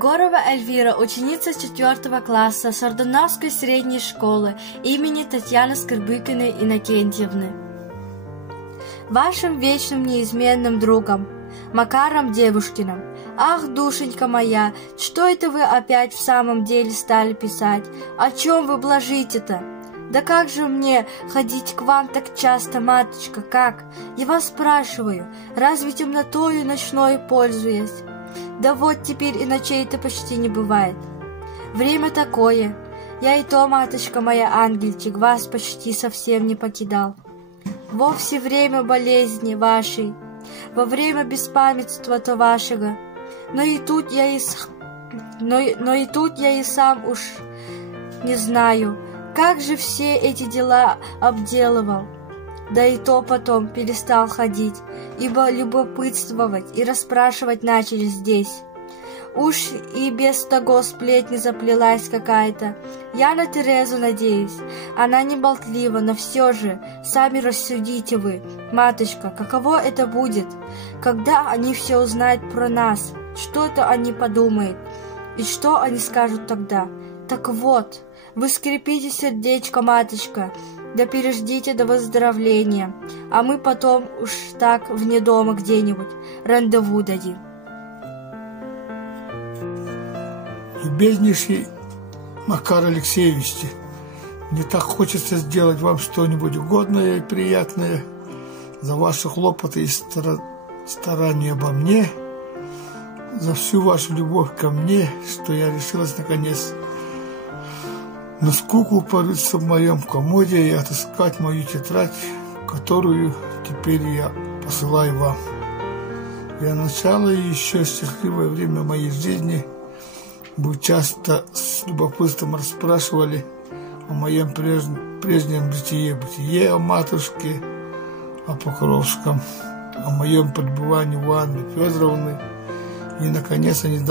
Егорова Эльвира, ученица 4 класса Сардановской средней школы имени Татьяны Скрыбыкиной Иннокентьевны. Вашим вечным неизменным другом, Макаром Девушкиным. Ах, душенька моя, что это вы опять в самом деле стали писать? О чем вы блажите-то? Да как же мне ходить к вам так часто, матушка, как? Я вас спрашиваю, разве темнотою ночной пользуясь? Да вот теперь и ночей-то почти не бывает. Время такое. Я и то, матушка моя, ангельчик, вас почти совсем не покидал. Вовсе время болезни вашей, во время беспамятства-то вашего. Но и тут я и сам уж не знаю, как же все эти дела обделывал. Да и то потом перестал ходить, ибо любопытствовать и расспрашивать начали здесь. Уж и без того сплетни заплелась какая-то. Я на Терезу надеюсь. Она не болтлива, но все же, сами рассудите вы, матушка, каково это будет, когда они все узнают про нас, что-то они подумают, и что они скажут тогда. Так вот, вы скрепите сердечко, матушка, да переждите до выздоровления, а мы потом уж так вне дома где-нибудь рандеву дадим. Любезнейший Макар Алексеевич, мне так хочется сделать вам что-нибудь угодное и приятное за ваши хлопоты и старания обо мне, за всю вашу любовь ко мне, что я решилась наконец на скуку порыться в моем комоде и отыскать мою тетрадь, которую теперь я посылаю вам. Я начало и еще счастливое время моей жизни вы часто с любопытством расспрашивали о моем прежнем бытие, о матушке, о Покровском, о моем пребывании у Анны Федоровны и, наконец, о недавнем